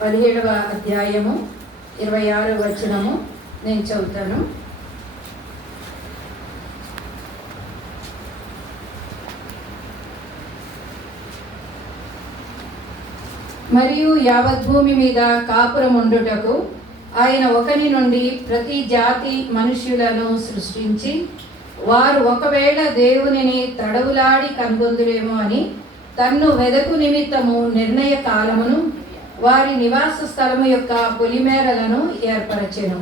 17వ అధ్యాయము 26వ వచనము నేను చదువుతాను. మరియు యావత్ భూమి మీద కాపురముండుటకు ఆయన ఒకని నుండి ప్రతి జాతి మనుష్యులను సృష్టించి, వారు ఒకవేళ దేవునిని తడవులాడి కనుగొందురేమో అని తన్ను వెదకు నిమిత్తము నిర్ణయ కాలమును వారి నివాస స్థలము యొక్క పొలిమేరలను ఏర్పరచెను.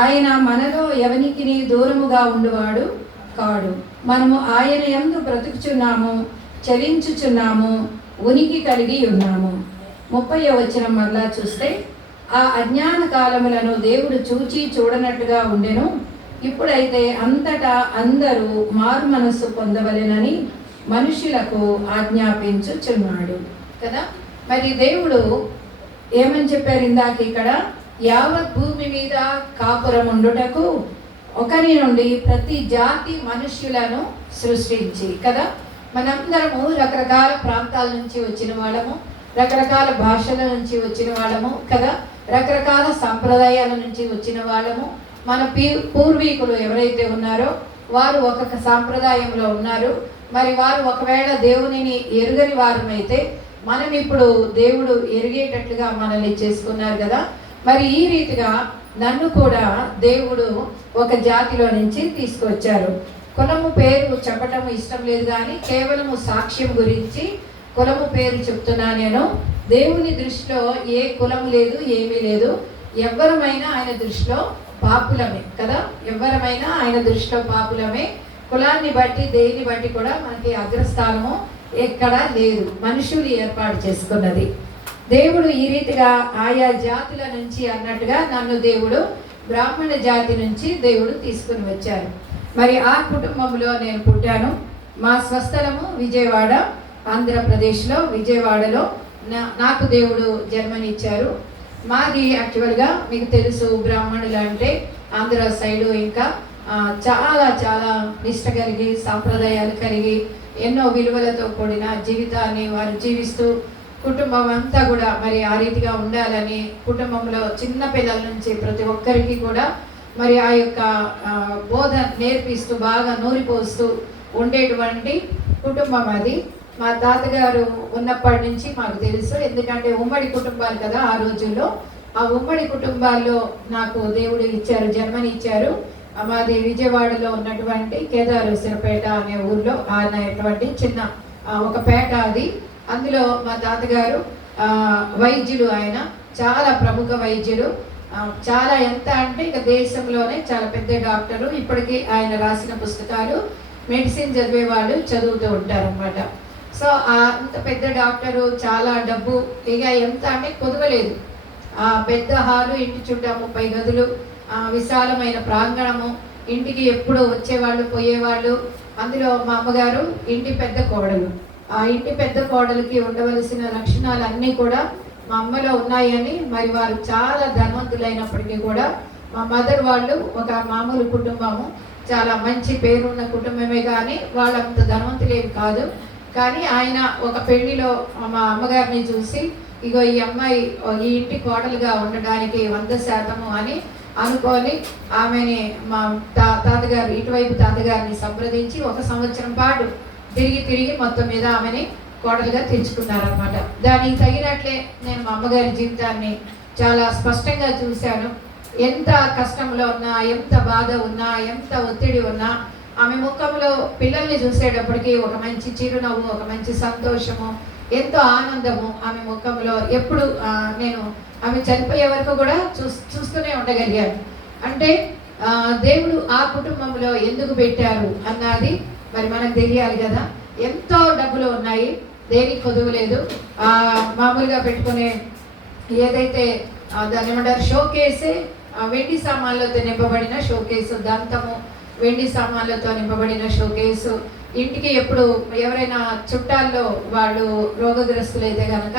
ఆయన మనలో ఎవనికి దూరముగా ఉండువాడు కాడు. మనము ఆయన యందు బ్రతుకుచున్నాము, చలించుచున్నాము, ఉనికి కలిగి ఉన్నాము. 30వ వచనం మరలా చూస్తే, ఆ అజ్ఞాన కాలములను దేవుడు చూచి చూడనట్టుగా ఉండెను. ఇప్పుడైతే అంతటా అందరూ మారు మనస్సు పొందవలెనని మనుషులకు ఆజ్ఞాపించుచున్నాడు కదా. మరి దేవుడు ఏమని చెప్పారు ఇందాక ఇక్కడ? యావత్ భూమి మీద కాపురం ఉండుటకు ఒకరి నుండి ప్రతి జాతి మనుష్యులను సృష్టించి కదా. మనందరము రకరకాల ప్రాంతాల నుంచి వచ్చిన వాళ్ళము, రకరకాల భాషల నుంచి వచ్చిన వాళ్ళము కదా, రకరకాల సంప్రదాయాల నుంచి వచ్చిన వాళ్ళము. మన పూర్వీకులు ఎవరైతే ఉన్నారో వారు ఒక్కొక్క సాంప్రదాయంలో ఉన్నారు. మరి వారు ఒకవేళ దేవునిని ఎరుగని వారమైతే మనం ఇప్పుడు దేవుడు ఎరిగేటట్లుగా మనల్ని చేసుకున్నారు కదా. మరి ఈ రీతిగా నన్ను కూడా దేవుడు ఒక జాతిలో నుంచి తీసుకొచ్చారు. కులము పేరు చెప్పటం ఇష్టం లేదు, కానీ కేవలము సాక్ష్యం గురించి కులము పేరు చెప్తున్నా. నేను దేవుని దృష్టిలో ఏ కులము లేదు, ఏమీ లేదు. ఎవరమైనా ఆయన దృష్టిలో పాపులమే కదా. ఎవరమైనా ఆయన దృష్టిలో పాపులమే. కులాన్ని బట్టి దేన్ని బట్టి కూడా మనకి అగ్రస్థానము ఎక్కడా లేదు. మనుషులు ఏర్పాటు చేసుకున్నది. దేవుడు ఈ రీతిగా ఆయా జాతుల నుంచి అన్నట్టుగా నన్ను దేవుడు బ్రాహ్మణ జాతి నుంచి దేవుడు తీసుకుని వచ్చారు. మరి ఆ కుటుంబంలో నేను పుట్టాను. మా స్వస్థలము విజయవాడ, ఆంధ్రప్రదేశ్లో విజయవాడలో నాకు దేవుడు జన్మనిచ్చారు. మాది యాక్చువల్గా మీకు తెలుసు, బ్రాహ్మణులు అంటే ఆంధ్ర సైడు ఇంకా చాలా చాలా నిష్ట కలిగి, సాంప్రదాయాలు కలిగి, ఎన్నో విలువలతో కూడిన జీవితాన్ని వారు జీవిస్తూ కుటుంబం అంతా కూడా మరి ఆ రీతిగా ఉండాలని కుటుంబంలో చిన్న పిల్లల నుంచి ప్రతి ఒక్కరికి కూడా మరి ఆ యొక్క బోధ నేర్పిస్తూ బాగా నూరిపోస్తూ ఉండేటువంటి కుటుంబం అది. మా తాతగారు ఉన్నప్పటి నుంచి మాకు తెలుసు, ఎందుకంటే ఉమ్మడి కుటుంబాలు కదా ఆ రోజుల్లో. ఆ ఉమ్మడి కుటుంబాల్లో నాకు దేవుడు ఇచ్చారు, జన్మనిచ్చారు. మాది విజయవాడలో ఉన్నటువంటి కేదారేశ్వరపేట అనే ఊర్లో అనేటువంటి చిన్న ఒక పేట అది. అందులో మా తాతగారు వైద్యులు. ఆయన చాలా ప్రముఖ వైద్యులు. చాలా ఎంత అంటే ఇక దేశంలోనే చాలా పెద్ద డాక్టరు. ఇప్పటికీ ఆయన రాసిన పుస్తకాలు మెడిసిన్ చదివే వాళ్ళు చదువుతూ ఉంటారు అన్నమాట. సో అంత పెద్ద డాక్టరు, చాలా డబ్బు. ఇక ఎంత అంటే కొదవలేదు. పెద్ద హాలు, ఇంటి చుట్టూ 30 గదులు, విశాలమైన ప్రాంగణము, ఇంటికి ఎప్పుడు వచ్చేవాళ్ళు పోయేవాళ్ళు. అందులో మా అమ్మగారు ఇంటి పెద్ద కోడలు. ఆ ఇంటి పెద్ద కోడలికి ఉండవలసిన లక్షణాలన్నీ కూడా మా అమ్మలో ఉన్నాయని, మరి వారు చాలా ధనవంతులైనప్పటికీ కూడా మా మదర్ వాళ్ళు ఒక మామూలు కుటుంబము, చాలా మంచి పేరున్న కుటుంబమే, కానీ వాళ్ళంత ధనవంతులేవి కాదు. కానీ ఆయన ఒక పెళ్లిలో మా అమ్మగారిని చూసి, ఇగో ఈ అమ్మాయి ఈ ఇంటి కోడలుగా ఉండడానికి 100% అని అనుకొని ఆమెని మా తాతగారు, ఇటువైపు తాతగారిని సంప్రదించి 1 సంవత్సరం పాటు తిరిగి మొత్తం మీద ఆమెని కోడలుగా తెచ్చుకున్నారనమాట. దానికి తగినట్లే నేను మా అమ్మగారి జీవితాన్ని చాలా స్పష్టంగా చూశాను. ఎంత కష్టంలో ఉన్నా, ఎంత బాధ ఉన్నా, ఎంత ఒత్తిడి ఉన్నా, ఆమె ముఖంలో పిల్లల్ని చూసేటప్పటికి ఒక మంచి చిరునవ్వు, ఒక మంచి సంతోషము, ఎంతో ఆనందము ఆమె ముఖంలో ఎప్పుడు. నేను ఆమె చనిపోయే వరకు కూడా చూస్తూనే ఉండగలిగాను. అంటే దేవుడు ఆ కుటుంబంలో ఎందుకు పెట్టారు అన్నది మరి మనకు తెలియాలి కదా. ఎంతో డబ్బులు ఉన్నాయి, దేనికి కొదువలేదు. మామూలుగా పెట్టుకునే ఏదైతే దాని ఏమంటారు షోకేసే, వెండి సామాన్లతో నింపబడిన షోకేసు, దంతము వెండి సామాన్లతో నింపబడిన షోకేసు. ఇంటికి ఎప్పుడు ఎవరైనా చుట్టాల్లో వాళ్ళు రోగగ్రస్తులైతే కనుక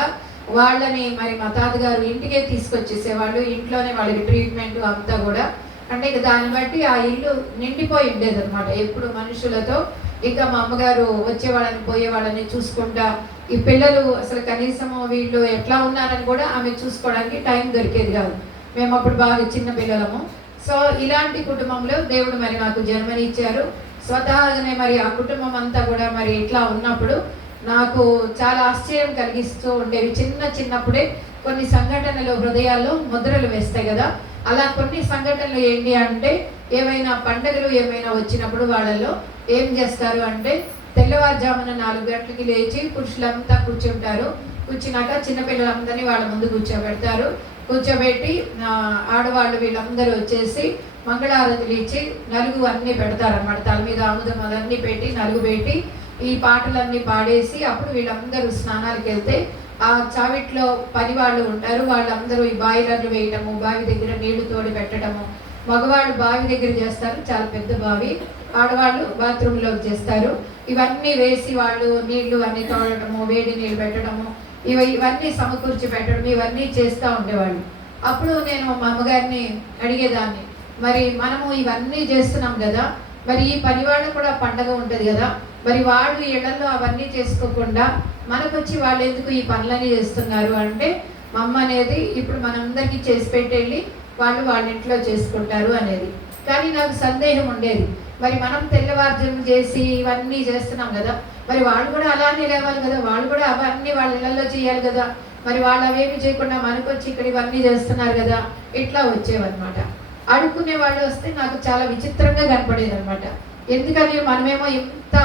వాళ్ళని మరి మా తాతగారు ఇంటికే తీసుకొచ్చేసేవాళ్ళు. ఇంట్లోనే వాళ్ళకి ట్రీట్మెంట్ అంతా కూడా. అంటే ఇక దాన్ని బట్టి ఆ ఇల్లు నిండిపోయి ఉండేది అనమాట ఎప్పుడు మనుషులతో. ఇంకా మా అమ్మగారు వచ్చేవాళ్ళని పోయేవాళ్ళని చూసుకుంటా ఈ పిల్లలు అసలు కనీసము వీళ్ళు ఎట్లా ఉన్నారని కూడా ఆమె చూసుకోవడానికి టైం దొరికేది కాదు. మేము అప్పుడు బాగా చిన్న పిల్లలము. సో ఇలాంటి కుటుంబంలో దేవుడు మరి నాకు జన్మనిచ్చారు. స్వతహాగానే మరి ఆ కుటుంబం అంతా కూడా మరి ఇట్లా ఉన్నప్పుడు నాకు చాలా ఆశ్చర్యం కలిగిస్తూ ఉండేవి. చిన్నప్పుడే కొన్ని సంఘటనలు హృదయాల్లో ముద్రలు వేస్తాయి కదా. అలా కొన్ని సంఘటనలు ఏంటి అంటే, ఏమైనా పండుగలు ఏమైనా వచ్చినప్పుడు వాళ్ళలో ఏం చేస్తారు అంటే, తెల్లవారుజామున 4 గంటలకి లేచి పురుషులంతా కూర్చుంటారు. కూర్చున్నాక చిన్నపిల్లలందరినీ వాళ్ళ ముందు కూర్చోబెడతారు. కూర్చోబెట్టి ఆడవాళ్ళు వీళ్ళందరూ వచ్చేసి మంగళారతులు ఇచ్చి నలుగు అన్నీ పెడతారన్నమాట. తల మీద ఆముదం అదన్నీ పెట్టి నలుగు పెట్టి ఈ పాటలన్నీ పాడేసి అప్పుడు వీళ్ళందరూ స్నానాలకు వెళ్తే ఆ చావిట్లో పని వాళ్ళు ఉంటారు. వాళ్ళందరూ ఈ బాయిలర్లు వేయటము, బావి దగ్గర నీళ్లు తోడి పెట్టడము. మగవాళ్ళు బావి దగ్గర చేస్తారు, చాలా పెద్ద బావి. ఆడవాళ్ళు బాత్రూంలో చేస్తారు. ఇవన్నీ వేసి వాళ్ళు నీళ్లు అన్నీ తోడటము, వేడి నీళ్ళు పెట్టడము, ఇవన్నీ సమకూర్చి పెట్టడం, ఇవన్నీ చేస్తూ ఉండేవాళ్ళు. అప్పుడు నేను మా అమ్మగారిని అడిగేదాన్ని, మరి మనము ఇవన్నీ చేస్తున్నాం కదా, మరి ఈ పని వాళ్ళు కూడా పండగ ఉంటుంది కదా, మరి వాళ్ళు ఇళ్లలో అవన్నీ చేసుకోకుండా మనకొచ్చి వాళ్ళు ఎందుకు ఈ పనులన్నీ చేస్తున్నారు అంటే, మా అమ్మ అనేది ఇప్పుడు మనందరికీ చేసి పెట్టేళ్ళి వాళ్ళు వాళ్ళ ఇంట్లో చేసుకుంటారు అనేది. కానీ నాకు సందేహం ఉండేది, మరి మనం తెల్లవారుజాము చేసి ఇవన్నీ చేస్తున్నాం కదా, మరి వాళ్ళు కూడా అలానే లేవాలి కదా, వాళ్ళు కూడా అవన్నీ వాళ్ళ ఇళ్లలో చేయాలి కదా, మరి వాళ్ళు అవేమి చేయకుండా మనకొచ్చి ఇక్కడ ఇవన్నీ చేస్తున్నారు కదా, ఇట్లా వచ్చేవన్నమాట. అడుక్కునే వాళ్ళు వస్తే నాకు చాలా విచిత్రంగా కనపడేది అనమాట. ఎందుకని మనమేమో ఇంత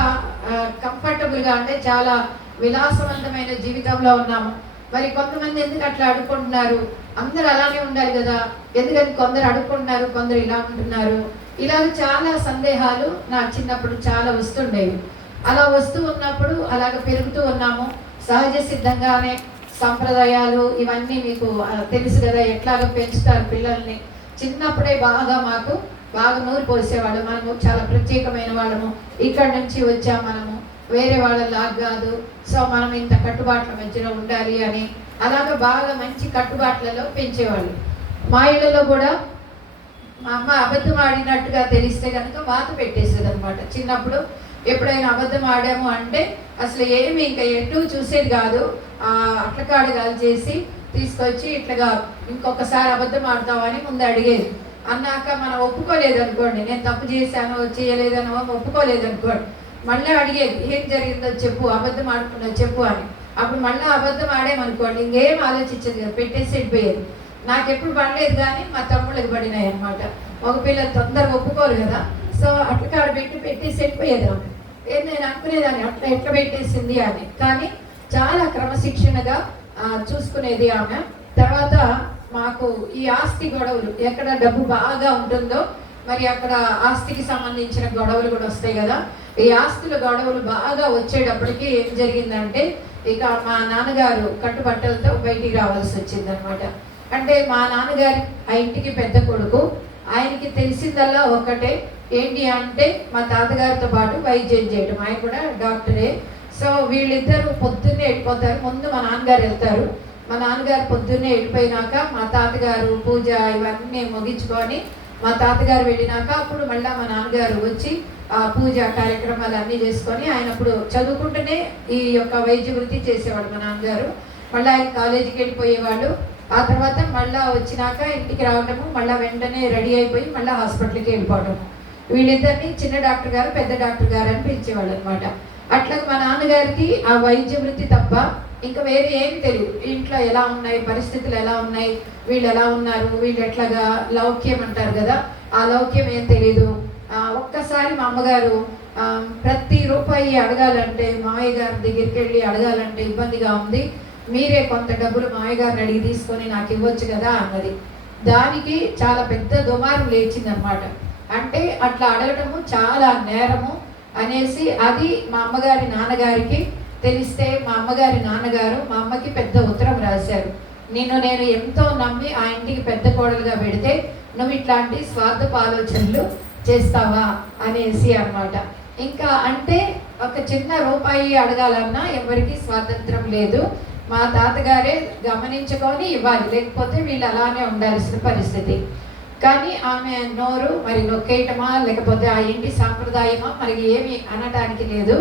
కంఫర్టబుల్గా అంటే చాలా విలాసవంతమైన జీవితంలో ఉన్నాము, మరి కొంతమంది ఎందుకు అట్లా అడుక్కుంటున్నారు, అందరూ అలానే ఉండాలి కదా, ఎందుకని కొందరు అడుక్కుంటున్నారు, కొందరు ఇలా ఉంటున్నారు, ఇలాగ చాలా సందేహాలు నా చిన్నప్పుడు చాలా వస్తుండేవి. అలా వస్తూ ఉన్నప్పుడు అలాగ పెరుగుతూ ఉన్నాము. సహజ సిద్ధంగానే సంప్రదాయాలు ఇవన్నీ మీకు తెలుసు కదా, ఎట్లాగ పెంచుతారు పిల్లల్ని. చిన్నప్పుడే మాకు బాగా నూరు పోసేవాళ్ళు, మనము చాలా ప్రత్యేకమైన వాళ్ళము, ఇక్కడి నుంచి వచ్చాము, మనము వేరే వాళ్ళలాగా కాదు, సో మనం ఇంత కట్టుబాట్ల మధ్యలో ఉండాలి అని అలాగ బాగా మంచి కట్టుబాట్లలో పెంచేవాళ్ళు. మా ఇళ్ళలో కూడా మా అమ్మ అబద్ధం ఆడినట్టుగా తెలిస్తే కనుక వాత పెట్టేసేది అనమాట. చిన్నప్పుడు ఎప్పుడైనా అబద్ధం ఆడాము అంటే అసలు ఏమి ఇంకా ఎటు చూసేది కాదు, అట్లకాడు కాదు చేసి తీసుకొచ్చి ఇట్లాగా ఇంకొకసారి అబద్ధం ఆడతామని ముందు అడిగేది. అన్నాక మనం ఒప్పుకోలేదు అనుకోండి, నేను తప్పు చేశానో చేయలేదనో ఒప్పుకోలేదు అనుకోండి, మళ్ళీ అడిగేది ఏం జరిగిందో చెప్పు, అబద్ధం ఆడుకున్నా చెప్పు అని. అప్పుడు మళ్ళీ అబద్ధం ఆడేమనుకోండి ఇంకేం ఆలోచించేది కదా, పెట్టేసి వెళ్ళిపోయేది. నాకు ఎప్పుడు పడలేదు కానీ మా తమ్ముళ్ళకి పడినాయి అనమాట. మగపిల్లలు తొందరగా ఒప్పుకోరు కదా, సో అట్లా కాడ పెట్టేసి వెళ్ళిపోయేది. నేను అనుకునేదాన్ని అట్లా ఎట్లా పెట్టేసింది అని. కానీ చాలా క్రమశిక్షణగా చూసుకునేది ఆమె. తర్వాత మాకు ఈ ఆస్తి గొడవలు ఎక్కడ డబ్బు బాగా ఉంటుందో మరి అక్కడ ఆస్తికి సంబంధించిన గొడవలు కూడా వస్తాయి కదా. ఈ ఆస్తుల గొడవలు బాగా వచ్చేటప్పటికి ఏం జరిగిందంటే, ఇక మా నాన్నగారు కట్టుబట్టలతో బయటికి రావాల్సి వచ్చింది అనమాట. అంటే మా నాన్నగారి ఆ ఇంటికి పెద్ద కొడుకు, ఆయనకి తెలిసిందల్లా ఒకటే ఏంటి అంటే మా తాతగారితో పాటు వైద్యం చేయడం. ఆయన కూడా డాక్టరే. సో వీళ్ళిద్దరూ పొద్దున్నే వెళ్ళిపోతారు. ముందు మా నాన్నగారు వెళ్తారు. మా నాన్నగారు పొద్దున్నే వెళ్ళిపోయినాక మా తాతగారు పూజ ఇవన్నీ ముగించుకొని మా తాతగారు వెళ్ళినాక అప్పుడు మళ్ళీ మా నాన్నగారు వచ్చి ఆ పూజ కార్యక్రమాలు అన్నీ చేసుకొని, ఆయన అప్పుడు చదువుకుంటూనే ఈ యొక్క వైద్య వృత్తి చేసేవాడు మా నాన్నగారు. మళ్ళీ ఆయన కాలేజీకి వెళ్ళిపోయేవాళ్ళు. ఆ తర్వాత మళ్ళీ వచ్చినాక ఇంటికి రావడము, మళ్ళీ వెంటనే రెడీ అయిపోయి మళ్ళీ హాస్పిటల్కి వెళ్ళిపోవడము. వీళ్ళిద్దరిని చిన్న డాక్టర్ గారు పెద్ద డాక్టర్ గారు అని పిలిచేవాళ్ళు అనమాట. అట్లా మా నాన్నగారికి ఆ వైద్య వృత్తి తప్ప ఇంకా వేరే ఏమి తెలియదు. ఇంట్లో ఎలా ఉన్నాయి పరిస్థితులు, ఎలా ఉన్నాయి, వీళ్ళు ఎలా ఉన్నారు, వీళ్ళు ఎట్లాగా లౌక్యం అంటారు కదా, ఆ లౌక్యం ఏం తెలీదు. ఒక్కసారి మా అమ్మగారు ప్రతి రూపాయి అడగాలంటే మావయ్య గారి దగ్గరికి వెళ్ళి అడగాలంటే ఇబ్బందిగా ఉంది, మీరే కొంత డబ్బులు మావయ్య గారిని అడిగి తీసుకొని నాకు ఇవ్వచ్చు కదా అన్నది. దానికి చాలా పెద్ద దుమారం లేచిందనమాట. అంటే అట్లా అడగటము చాలా నేరము అనేసి అది మా అమ్మగారి నాన్నగారికి తెలిస్తే మా అమ్మగారి నాన్నగారు మా అమ్మకి పెద్ద ఉత్తరం రాశారు. నేను ఎంతో నమ్మి ఆ ఇంటికి పెద్ద కోడలుగా పెడితే నువ్వు ఇట్లాంటి స్వార్థపు ఆలోచనలు చేస్తావా అనేసి అన్నమాట. ఇంకా అంటే ఒక చిన్న రూపాయి అడగాలన్నా ఎవరికి స్వాతంత్రం లేదు, మా తాతగారే గమనించుకొని ఇవ్వాలి, లేకపోతే వీళ్ళు అలానే ఉండాల్సిన పరిస్థితి. కానీ ఆమె నోరు మరి నొక్కేయటమా లేకపోతే ఆ ఇంటి సాంప్రదాయమా మరి ఏమి అనటానికి లేదు.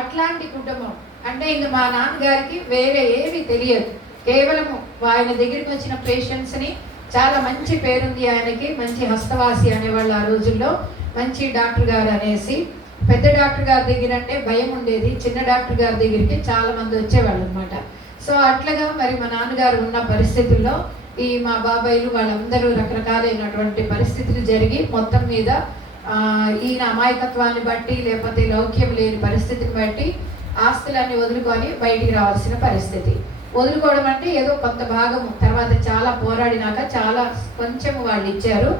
అట్లాంటి కుటుంబం అంటే ఇంక మా నాన్నగారికి వేరే ఏమీ తెలియదు. కేవలం ఆయన దగ్గరికి వచ్చిన పేషెంట్స్ని, చాలా మంచి పేరుంది ఆయనకి, మంచి హస్తవాసి అనేవాళ్ళు ఆ రోజుల్లో, మంచి డాక్టర్ గారు అనేసి. పెద్ద డాక్టర్ గారి దగ్గర అంటే భయం ఉండేది, చిన్న డాక్టర్ గారి దగ్గరికి చాలా మంది వచ్చేవాళ్ళు అనమాట. సో అట్లాగా మరి మా నాన్నగారు ఉన్న పరిస్థితుల్లో ఈ మా బాబాయిలు వాళ్ళందరూ రకరకాలైనటువంటి పరిస్థితులు జరిగి మొత్తం మీద ఈయన అమాయకత్వాన్ని బట్టి లేకపోతే లౌక్యం లేని పరిస్థితిని బట్టి ఆస్తులన్నీ వదులుకొని బయటికి రావాల్సిన పరిస్థితి. వదులుకోవడం అంటే ఏదో కొంత భాగము, తర్వాత చాలా పోరాడినాక చాలా కొంచెం వాళ్ళు ఇచ్చారు.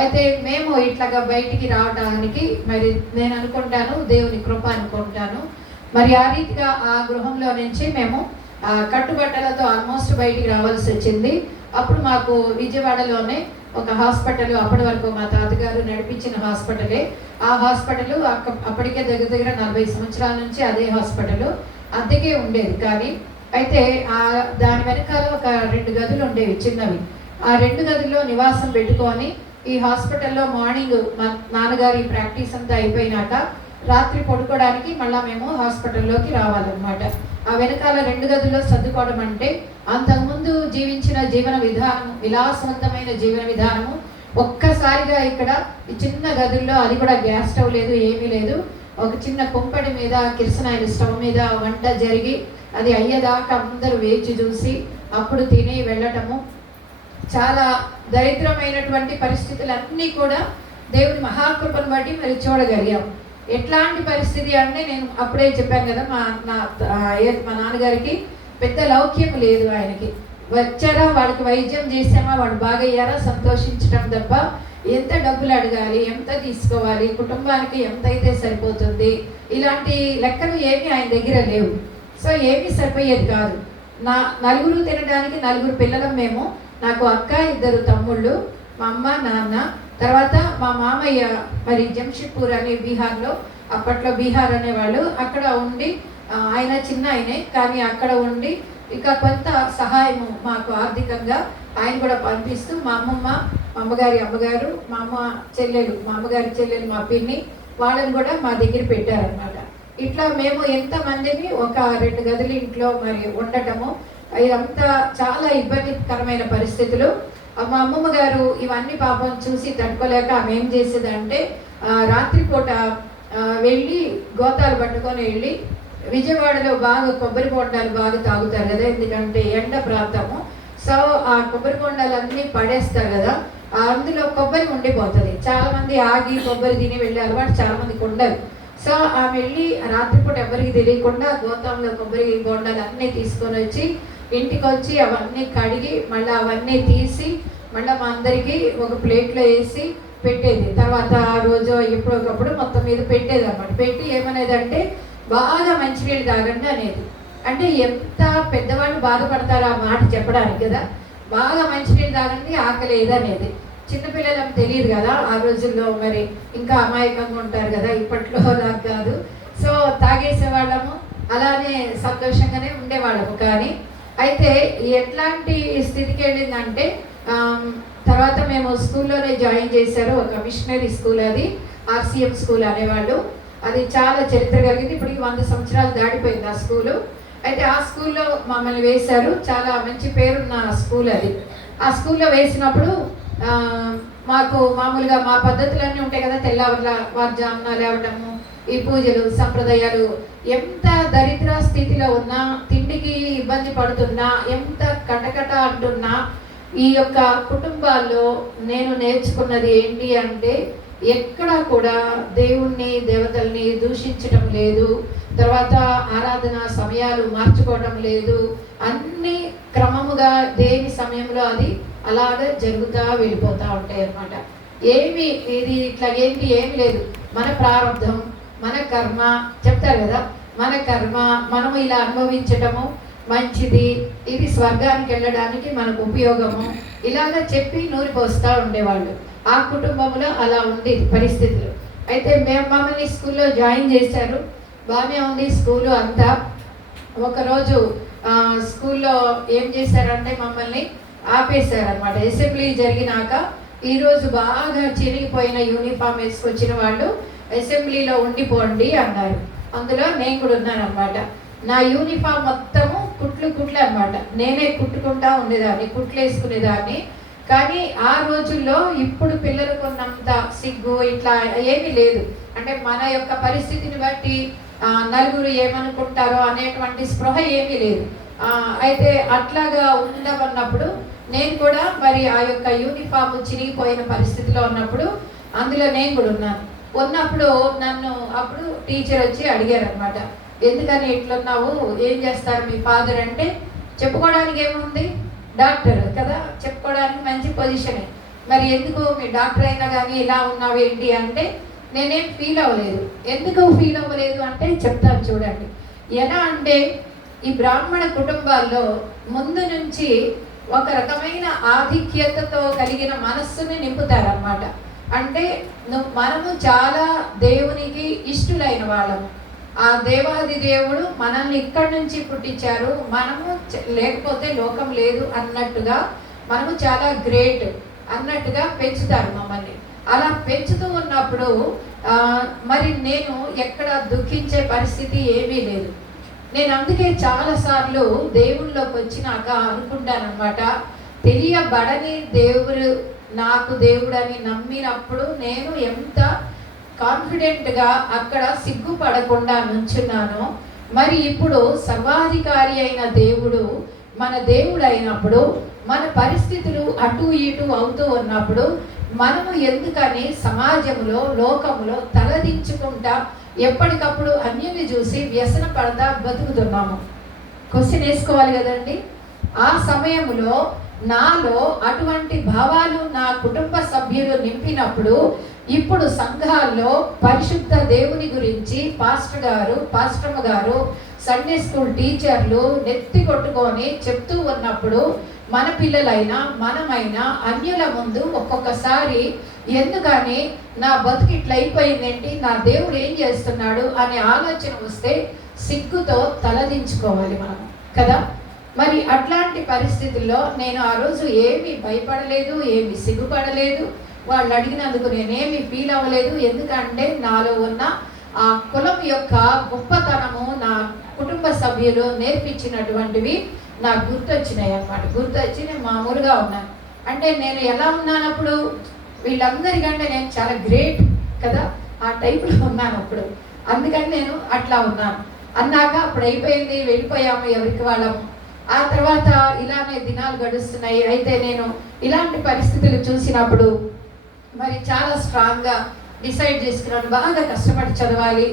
అయితే మేము ఇట్లాగా బయటికి రావడానికి మరి నేను అనుకుంటాను దేవుని కృప అనుకుంటాను. మరి ఆ రీతిగా ఆ గృహంలో నుంచి మేము కట్టుబట్టలతో ఆల్మోస్ట్ బయటికి రావాల్సి వచ్చింది. అప్పుడు మాకు విజయవాడలోనే ఒక హాస్పిటల్, అప్పటి వరకు మా తాతగారు నడిపించిన హాస్పిటలే, ఆ హాస్పిటల్ అప్పటికే దగ్గర దగ్గర 40 సంవత్సరాల నుంచి అదే హాస్పిటల్ అద్దెకే ఉండేది. కానీ అయితే దాని వెనకాల ఒక 2 గదులు ఉండేవి చిన్నవి. ఆ 2 గదుల్లో నివాసం పెట్టుకొని ఈ హాస్పిటల్లో మార్నింగ్ మా నాన్నగారి ప్రాక్టీస్ అంతా అయిపోయినాక రాత్రి పడుకోవడానికి మళ్ళీ మేము హాస్పిటల్లోకి రావాలన్నమాట. ఆ వెనకాల 2 గదుల్లో సర్దుకోవడం అంటే అంతకుముందు జీవించిన జీవన విధానము, విలాసవంతమైన జీవన విధానము ఒక్కసారిగా ఇక్కడ ఈ చిన్న గదుల్లో, అది కూడా గ్యాస్ స్టవ్ లేదు, ఏమీ లేదు, ఒక చిన్న కుంపటి మీద కిరసనాయిల స్టవ్ మీద వంట జరిగి అది అయ్యేదాకా అందరూ వేచి చూసి అప్పుడు తిని వెళ్ళటము, చాలా దరిద్రమైనటువంటి పరిస్థితులన్నీ కూడా దేవుని మహాకృపను బట్టి మరి చూడగలిగాం. ఎట్లాంటి పరిస్థితి అంటే నేను అప్పుడే చెప్పాను కదా, మా నాన్నగారికి పెద్ద లౌక్యం లేదు. ఆయనకి వచ్చారా, వాళ్ళకి వైద్యం చేసామా, వాళ్ళు బాగయ్యారా సంతోషించడం తప్ప ఎంత డబ్బులు అడగాలి, ఎంత తీసుకోవాలి, కుటుంబానికి ఎంత అయితే సరిపోతుంది, ఇలాంటి లెక్కలు ఏమీ ఆయన దగ్గర లేవు. సో ఏమీ సరిపోయేది కాదు. నలుగురు తినడానికి 4 పిల్లలం మేము. నాకు అక్క, 2 తమ్ముళ్ళు, మా అమ్మ నాన్న, తర్వాత మా మామయ్య మరి జంషెడ్పూర్ అనే బీహార్లో, అప్పట్లో బీహార్ అనేవాళ్ళు, అక్కడ ఉండి ఆయన చిన్న ఆయనే కానీ అక్కడ ఉండి ఇక కొంత సహాయము మాకు ఆర్థికంగా ఆయన కూడా పంపిస్తూ మా అమ్మమ్మ, మా అమ్మగారి అమ్మగారు, మా అమ్మ చెల్లెలు, మా అమ్మగారి చెల్లెలు, మా పిన్ని, వాళ్ళని కూడా మా దగ్గర పెట్టారనమాట. ఇట్లా మేము ఎంతమందిని ఒక 2 గదులు ఇంట్లో మరి ఉండటము, ఇదంతా చాలా ఇబ్బందికరమైన పరిస్థితులు. మా అమ్మమ్మ గారు ఇవన్నీ పాపం చూసి తట్టుకోలేక ఆమె ఏం చేసేదంటే రాత్రిపూట వెళ్ళి గోతాలు పట్టుకొని వెళ్ళి, విజయవాడలో బాగా కొబ్బరి బొండాలు బాగా తాగుతారు కదా, ఎందుకంటే ఎండ ప్రాంతము. సో ఆ కొబ్బరి బొండాలన్నీ పడేస్తారు కదా, అందులో కొబ్బరి ఉండిపోతుంది. చాలామంది ఆగి కొబ్బరి తిని వెళ్ళే అలవాటు చాలామందికి ఉండదు. సో ఆమె వెళ్ళి రాత్రిపూట ఎవరికి తెలియకుండా గోతంలో కొబ్బరి బొండాలు అన్నీ తీసుకొని వచ్చి ఇంటికి వచ్చి అవన్నీ కడిగి మళ్ళీ అవన్నీ తీసి మళ్ళీ మా అందరికీ ఒక ప్లేట్లో వేసి పెట్టేది. తర్వాత ఆ రోజు ఎప్పుడొకప్పుడు మొత్తం మీద పెట్టేది అన్నమాట. పెట్టి ఏమనేదంటే బాగా మంచినీళ్ళు తాగండి అనేది. అంటే ఎంత పెద్దవాళ్ళు బాధపడతారు ఆ మాట చెప్పడానికి కదా, బాగా మంచినీళ్ళు తాగండి, ఆకలి ఏదనేది. చిన్నపిల్లలకు తెలియదు కదా ఆ రోజుల్లో, మరి ఇంకా అమాయకంగా ఉంటారు కదా, ఇప్పట్లో నాకు కాదు. సో తాగేసేవాళ్ళము, అలానే సంతోషంగానే ఉండేవాళ్ళము. కానీ అయితే ఎట్లాంటి స్థితికి వెళ్ళిందంటే తర్వాత మేము స్కూల్లోనే జాయిన్ చేశారు, ఒక మిషనరీ స్కూల్, అది RCM స్కూల్ అనేవాళ్ళు. అది చాలా చరిత్ర కలిగింది, ఇప్పటికి 100 సంవత్సరాలు దాటిపోయింది ఆ స్కూలు. అయితే ఆ స్కూల్లో మమ్మల్ని వేశారు, చాలా మంచి పేరున్న స్కూల్ అది. ఆ స్కూల్లో వేసినప్పుడు మాకు మామూలుగా మా పద్ధతులన్నీ ఉంటాయి కదా, తెల్లవారుజామున లేవటము, ఈ పూజలు సంప్రదాయాలు, ఎంత దరిద్ర స్థితిలో ఉన్నా, తిండికి ఇబ్బంది పడుతున్నా, ఎంత కటకట అంటున్నా, ఈ యొక్క కుటుంబాల్లో నేను నేర్చుకున్నది ఏంటి అంటే ఎక్కడా కూడా దేవుణ్ణి దేవతల్ని దూషించటం లేదు, తర్వాత ఆరాధన సమయాలు మార్చుకోవడం లేదు, అన్ని క్రమముగా దేని సమయంలో అది అలాగే జరుగుతూ వెళ్ళిపోతూ ఉంటాయి అన్నమాట. ఏమి ఇది ఇట్లా ఏంటి ఏమి లేదు, మన ప్రారంధం, మన కర్మ చెప్తారు కదా, మన కర్మ మనము ఇలా అనుభవించటము మంచిది, ఇది స్వర్గానికి వెళ్ళడానికి మనకు ఉపయోగము, ఇలాగ చెప్పి నూరిపోస్తూ ఉండేవాళ్ళు. ఆ కుటుంబంలో అలా ఉంది పరిస్థితులు. అయితే మమ్మల్ని స్కూల్లో జాయిన్ చేశారు, బాగానే ఉంది స్కూలు అంతా. ఒకరోజు స్కూల్లో ఏం చేశారంటే మమ్మల్ని ఆపేశారనమాట. అసెంబ్లీ జరిగినాక ఈరోజు బాగా చిరిగిపోయిన యూనిఫామ్ వేసుకొచ్చిన వాళ్ళు అసెంబ్లీలో ఉండిపోండి అన్నారు. అందులో నేను కూడా ఉన్నాను అనమాట. నా యూనిఫామ్ మొత్తము కుట్లు అనమాట. నేనే కుట్టుకుంటా ఉండేదాన్ని, కుట్లు వేసుకునేదాన్ని. కానీ ఆ రోజుల్లో ఇప్పుడు పిల్లలకు ఉన్నంత సిగ్గు ఇట్లా ఏమీ లేదు. అంటే మన యొక్క పరిస్థితిని బట్టి నలుగురు ఏమనుకుంటారో అనేటువంటి స్పృహ ఏమీ లేదు. అయితే అట్లాగా ఉండవన్నప్పుడు నేను కూడా మరి ఆ యొక్క యూనిఫామ్ చిరిగిపోయిన పరిస్థితిలో ఉన్నప్పుడు అందులో నేను కూడా ఉన్నప్పుడు నన్ను అప్పుడు టీచర్ వచ్చి అడిగారు అనమాట, ఎందుకని ఇట్లున్నావు, ఏం చేస్తారు మీ ఫాదర్ అంటే, చెప్పుకోవడానికి ఏముంది, డాక్టర్ కదా, చెప్పుకోవడానికి మంచి పొజిషనే, మరి ఎందుకు మీ డాక్టర్ అయినా కానీ ఇలా ఉన్నావు ఏంటి అంటే, నేనేం ఫీల్ అవ్వలేదు. ఎందుకు ఫీల్ అవ్వలేదు అంటే చెప్తాను చూడండి. ఎలా అంటే ఈ బ్రాహ్మణ కుటుంబాల్లో ముందు నుంచి ఒక రకమైన ఆధిక్యతతో కలిగిన మనస్సుని నింపుతారన్నమాట. అంటే మనము చాలా దేవునికి ఇష్టలైన వాళ్ళము. ఆ దేవాది దేవుడు మనల్ని ఇక్కడి నుంచి పుట్టించారు, మనము లేకపోతే లోకం లేదు అన్నట్టుగా, మనము చాలా గ్రేట్ అన్నట్టుగా పెంచుతారు మమ్మల్ని. అలా పెంచుతూ ఉన్నప్పుడు మరి నేను ఎక్కడ దుఃఖించే పరిస్థితి ఏమీ లేదు. నేను అందుకే చాలాసార్లు దేవుళ్ళలోకి వచ్చినాక అనుకుంటానమాట, తెలియబడని దేవుడు నాకు దేవుడని నమ్మినప్పుడు నేను ఎంత కాన్ఫిడెంట్గా అక్కడ సిగ్గుపడకుండా నుంచున్నాను. మరి ఇప్పుడు సర్వాధికారి అయిన దేవుడు మన దేవుడు అయినప్పుడు, మన పరిస్థితులు అటు ఇటు అవుతూ ఉన్నప్పుడు మనము ఎందుకని సమాజంలో లోకములో తలదించుకుంటా ఎప్పటికప్పుడు అన్యుని చూసి వ్యసన పడతా బతుకుతున్నాము? క్వశ్చన్ వేసుకోవాలి కదండి. ఆ సమయంలో నాలో అటువంటి భావాలు నా కుటుంబ సభ్యులు నింపినప్పుడు ఇప్పుడు సంఘాల్లో పరిశుద్ధ దేవుని గురించి పాస్టమ్మ గారు సండే స్కూల్ టీచర్లు నెత్తి కొట్టుకొని చెప్తూ ఉన్నప్పుడు మన పిల్లలైనా మనమైనా అన్యుల ముందు ఒక్కొక్కసారి ఎందుకని నా బతుకు ఇట్లా అయిపోయిందేంటి, నా దేవుడు ఏం చేస్తున్నాడు అనే ఆలోచన వస్తే సిగ్గుతో తలదించుకోవాలి మనం కదా. మరి అట్లాంటి పరిస్థితుల్లో నేను ఆ రోజు ఏమీ భయపడలేదు, ఏమీ సిగ్గుపడలేదు. వాళ్ళు అడిగినందుకు నేనేమి ఫీల్ అవ్వలేదు. ఎందుకంటే నాలో ఉన్న ఆ కులం యొక్క గొప్పతనము నా కుటుంబ సభ్యులు నేర్పించినటువంటివి నాకు గుర్తొచ్చినాయి అన్నమాట. గుర్తొచ్చి నేను మామూలుగా ఉన్నాను. అంటే నేను ఎలా ఉన్నానప్పుడు, వీళ్ళందరికంటే నేను చాలా గ్రేట్ కదా, ఆ టైప్లో ఉన్నాను అప్పుడు. అందుకని నేను అట్లా ఉన్నాను. అన్నాక అప్పుడు అయిపోయింది, వెళ్ళిపోయాము ఎవరికి వాళ్ళము. ఆ తర్వాత ఇలానే దినాలు గడుస్తున్నాయి. అయితే నేను ఇలాంటి పరిస్థితులు చూసినప్పుడు మరి చాలా స్ట్రాంగ్గా డిసైడ్ చేసుకున్నాను, బాగా కష్టపడి చదవాలి,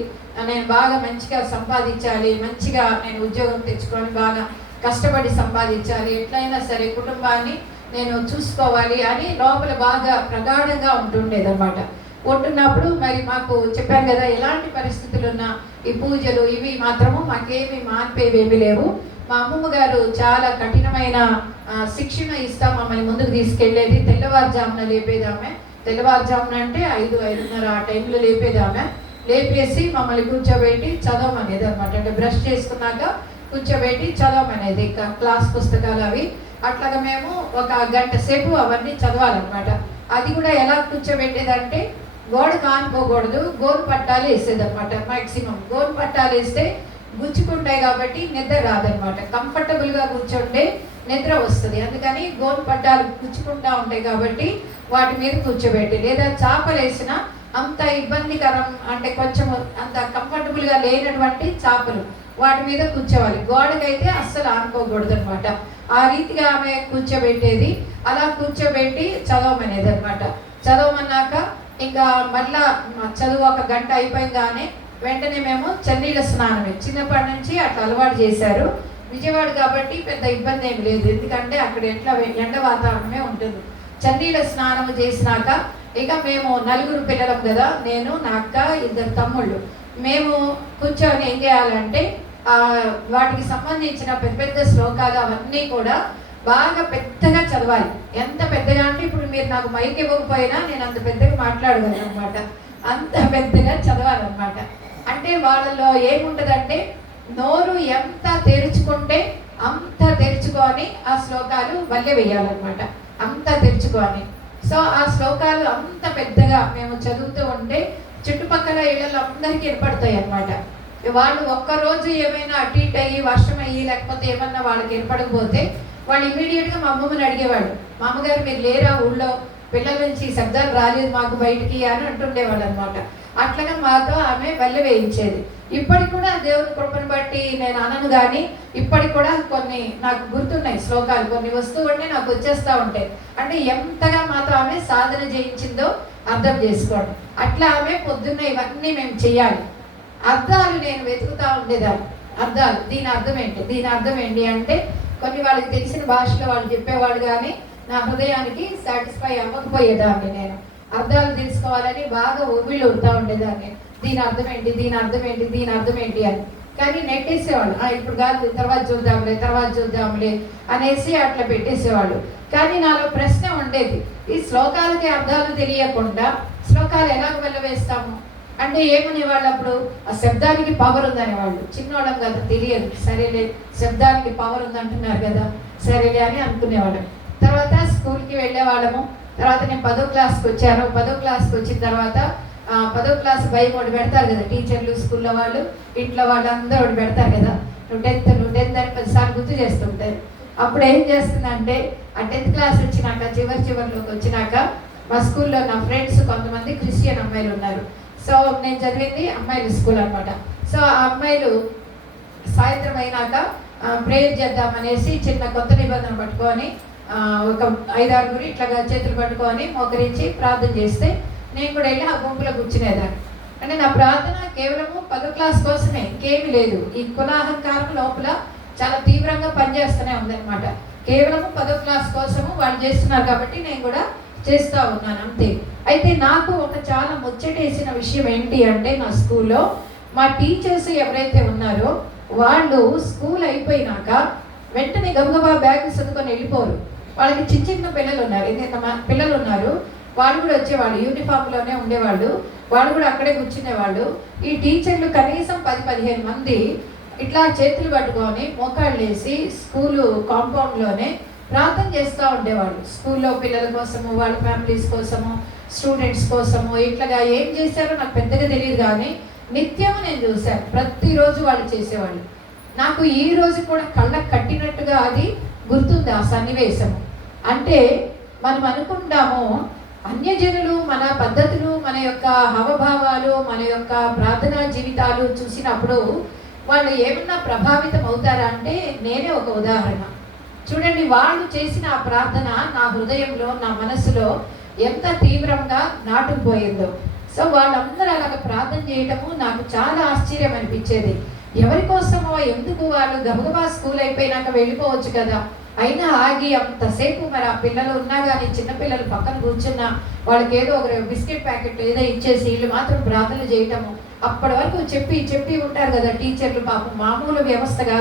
నేను బాగా మంచిగా సంపాదించాలి, మంచిగా నేను ఉద్యోగం తెచ్చుకొని బాగా కష్టపడి సంపాదించాలి, ఎట్లయినా సరే కుటుంబాన్ని నేను చూసుకోవాలి అని లోపల బాగా ప్రగాఢంగా ఉంటుండేదన్నమాట. ఉంటున్నప్పుడు మరి మాకు చెప్పాను కదా, ఎలాంటి పరిస్థితులు ఉన్నా ఈ పూజలు ఇవి మాత్రము మాకేమి మార్పేవేమి లేవు. మా అమ్మమ్మ గారు చాలా కఠినమైన శిక్షణ ఇస్తాం మమ్మల్ని ముందుకు తీసుకెళ్ళేది. తెల్లవారుజామున లేపేదామె, తెల్లవారుజామున అంటే 5-5:30 ఆ టైంలో లేపేదామె. లేపేసి మమ్మల్ని కూర్చోబెట్టి చదవమనేది అనమాట. అంటే బ్రష్ చేసుకున్నాక కూర్చోబెట్టి చదవమనేది, క్లాస్ పుస్తకాలు అవి. అట్లాగా మేము ఒక గంట సేపు అవన్నీ చదవాలన్నమాట. అది కూడా ఎలా కూర్చోబెట్టేదంటే గోడ కానుకోకూడదు, గోరు పట్టాలు వేసేదన్నమాట. మ్యాక్సిమం గోరు పట్టాలు వేస్తే గుచ్చుకుంటాయి కాబట్టి నిద్ర రాదనమాట. కంఫర్టబుల్గా కూర్చుంటే నిద్ర వస్తుంది. అందుకని గోరు పట్టాలు గుచ్చుకుంటా ఉంటాయి కాబట్టి వాటి మీద కూర్చోబెట్టి, లేదా చాపలు వేసిన అంత ఇబ్బందికరం అంటే కొంచెం అంత కంఫర్టబుల్గా లేనటువంటి చాపలు వాటి మీద కూర్చోవాలి. గోడకైతే అస్సలు ఆనుకోకూడదు అనమాట. ఆ రీతిగా ఆమె కూర్చోబెట్టేది. అలా కూర్చోబెట్టి చదవమనేది అనమాట. చదవమన్నాక ఇంకా మళ్ళా చదువు ఒక గంట అయిపోయిందానే వెంటనే మేము చన్నీళ్ళ స్నానమే చిన్నప్పటి నుంచి అట్లా అలవాటు చేశారు. విజయవాడ కాబట్టి పెద్ద ఇబ్బంది ఏమి లేదు, ఎందుకంటే అక్కడ ఎట్లా ఎండ వాతావరణమే ఉంటుంది. చన్నీళ్ళ స్నానం చేసినాక ఇక మేము 4 పిల్లలం కదా, నేను నా అక్క 2 తమ్ముళ్ళు, మేము కూర్చొని ఏం చేయాలంటే వాటికి సంబంధించిన పెద్ద శ్లోకాలు అవన్నీ కూడా బాగా పెద్దగా చదవాలి. ఎంత పెద్దగా అంటే ఇప్పుడు మీరు నాకు మైక్ ఇవ్వకపోయినా నేను అంత పెద్దగా మాట్లాడగలను అనమాట. అంత పెద్దగా చదవాలన్నమాట. అంటే వాళ్ళలో ఏముంటుందంటే నోరు ఎంత తెరుచుకుంటే అంత తెరుచుకొని ఆ శ్లోకాలు వల్లే వేయాలన్నమాట, అంత తెరుచుకొని. సో ఆ శ్లోకాలు అంత పెద్దగా మేము చదువుతూ ఉంటే చుట్టుపక్కల ఇళ్ళలో అందరికీ వినపడతాయి అన్నమాట. వాళ్ళు ఒక్కరోజు ఏమైనా అటు ఇటు అయ్యి వర్షం అయ్యి లేకపోతే ఏమన్నా వాళ్ళకి ఏర్పడకపోతే వాళ్ళు ఇమీడియట్గా మా అమ్మమ్మని అడిగేవాడు, మా అమ్మగారు మీరు లేరా ఊళ్ళో, పిల్లల నుంచి శబ్దాలు రాలేదు మాకు బయటికి అని అంటుండేవాళ్ళు అనమాట. అట్లాగా మాతో ఆమె వెళ్ళ వేయించేది. ఇప్పటికి కూడా దేవుని కృపను బట్టి నేను అనను, కానీ ఇప్పటికి కూడా కొన్ని నాకు గుర్తున్నాయి శ్లోకాలు, కొన్ని వస్తూ ఉంటే నాకు వచ్చేస్తూ ఉంటాయి. అంటే ఎంతగా మాతో ఆమె సాధన చేయించిందో అర్థం చేసుకోండి. అట్లా ఆమె పొద్దున్న ఇవన్నీ మేము చెయ్యాలి. అర్థాలు నేను వెతుకుతూ ఉండేదాన్ని. అర్థాలు, దీని అర్థం ఏంటి, దీని అర్థం ఏంటి అంటే కొన్ని వాళ్ళకి తెలిసిన భాషలో వాళ్ళు చెప్పేవాళ్ళు, కానీ నా హృదయానికి సాటిస్ఫై అవ్వకపోయేదాన్ని. నేను అర్థాలు తెలుసుకోవాలని బాగా ఊబిళ్ళు ఉడుతూ ఉండేదాన్ని. దీని అర్థం ఏంటి, దీని అర్థం ఏంటి, దీని అర్థం ఏంటి అని. కానీ నెట్టేసేవాళ్ళు, ఇప్పుడు కాదు తర్వాత చూద్దాంలే అనేసి అట్లా పెట్టేసేవాళ్ళు. కానీ నాలో ప్రశ్న ఉండేది, ఈ శ్లోకాలకి అర్థాలు తెలియకుండా శ్లోకాలు ఎలాగ వెళ్ళవేస్తాము అంటే ఏమనేవాళ్ళు అప్పుడు, ఆ శబ్దానికి పవర్ ఉందనేవాళ్ళు. చిన్నవాళ్ళం కదా, తెలియదు. సరేలే శబ్దానికి పవర్ ఉందంటున్నారు కదా, సరేలే అని అనుకునేవాళ్ళం. తర్వాత స్కూల్కి వెళ్ళేవాళ్ళము. తర్వాత నేను 10వ క్లాస్కి వచ్చాను. 10వ క్లాస్కి వచ్చిన తర్వాత 10వ క్లాస్ భయం ఒకటి పెడతారు కదా టీచర్లు, స్కూల్లో వాళ్ళు, ఇంట్లో వాళ్ళు అందరూ ఒకటి పెడతారు కదా, నువ్వు టెన్త్ అని 10 సార్లు గుర్తు చేస్తుంటారు. అప్పుడు ఏం చేస్తుందంటే ఆ 10th క్లాస్ వచ్చినాక చివరిలోకి వచ్చినాక మా స్కూల్లో నా ఫ్రెండ్స్ కొంతమంది క్రిస్టియన్ అమ్మాయిలు ఉన్నారు. సో నేను చదివింది అమ్మాయిల స్కూల్ అనమాట. సో ఆ అమ్మాయిలు సాయంత్రం అయినాక ప్రేయర్ చేద్దామనేసి చిన్న కొత్త నిబంధన పట్టుకొని ఒక 5-6 ఇట్లాగా చేతులు పట్టుకొని మోకరించి ప్రార్థన చేస్తే నేను కూడా వెళ్ళి ఆ గుంపులో కూర్చునేదాన్ని. అంటే నా ప్రార్థన కేవలము 10వ క్లాస్ కోసమే, ఇంకేమీ లేదు. ఈ కులాహంకారం లోపల చాలా తీవ్రంగా పనిచేస్తూనే ఉందన్నమాట. కేవలము 10వ క్లాస్ కోసము వాళ్ళు చేస్తున్నారు కాబట్టి నేను కూడా చేస్తూ ఉన్నాను అంతే. అయితే నాకు ఒక చాలా ముచ్చటేసిన విషయం ఏంటి అంటే, నా స్కూల్లో మా టీచర్స్ ఎవరైతే ఉన్నారో వాళ్ళు స్కూల్ అయిపోయినాక వెంటనే గబగబా బ్యాగ్ సర్దుకొని వెళ్ళిపోరు. వాళ్ళకి చిన్న పిల్లలు ఉన్నారు, పిల్లలు ఉన్నారు, వాళ్ళు కూడా వచ్చేవాళ్ళు, యూనిఫామ్లోనే ఉండేవాళ్ళు, వాళ్ళు కూడా అక్కడే కూర్చునేవాళ్ళు. ఈ టీచర్లు కనీసం 10-15 మంది ఇట్లా చేతులు పట్టుకొని మోకాళ్ళు వేసి స్కూలు కాంపౌండ్లోనే ప్రార్థన చేస్తూ ఉండేవాళ్ళు. స్కూల్లో పిల్లల కోసము, వాళ్ళ ఫ్యామిలీస్ కోసము, స్టూడెంట్స్ కోసము. ఇట్లాగా ఏం చేశారో నాకు పెద్దగా తెలియదు, కానీ నిత్యము నేను చూశాను. ప్రతిరోజు వాళ్ళు చేసేవాళ్ళు. నాకు ఈ రోజు కూడా కళ్ళకు కట్టినట్టుగా అది గుర్తుంది ఆ సన్నివేశము. అంటే మనం అనుకుంటాము అన్యజనులు మన పద్ధతులు, మన యొక్క హావభావాలు, మన యొక్క ప్రార్థనా జీవితాలు చూసినప్పుడు వాళ్ళు ఏమన్నా ప్రభావితం అవుతారా అంటే నేనే ఒక ఉదాహరణ. చూడండి, వాళ్ళు చేసిన ఆ ప్రార్థన నా హృదయంలో, నా మనసులో ఎంత తీవ్రంగా నాటుకుపోయిందో. సో వాళ్ళందరూ అలాగ ప్రార్థన చేయటము నాకు చాలా ఆశ్చర్యం అనిపించేది. ఎవరి కోసమో, ఎందుకు, వాళ్ళు గబగబా స్కూల్ అయిపోయినాక వెళ్ళిపోవచ్చు కదా, అయినా ఆగి అంతసేపు మరి ఆ పిల్లలు ఉన్నా కానీ చిన్నపిల్లలు పక్కన కూర్చున్నా వాళ్ళకి ఏదో ఒక బిస్కెట్ ప్యాకెట్ ఏదో ఇచ్చేసి వీళ్ళు మాత్రం ప్రార్థనలు చేయటము. అప్పటి వరకు చెప్పి ఉంటారు కదా టీచర్లు, పాపం మామూలు వ్యవస్థగా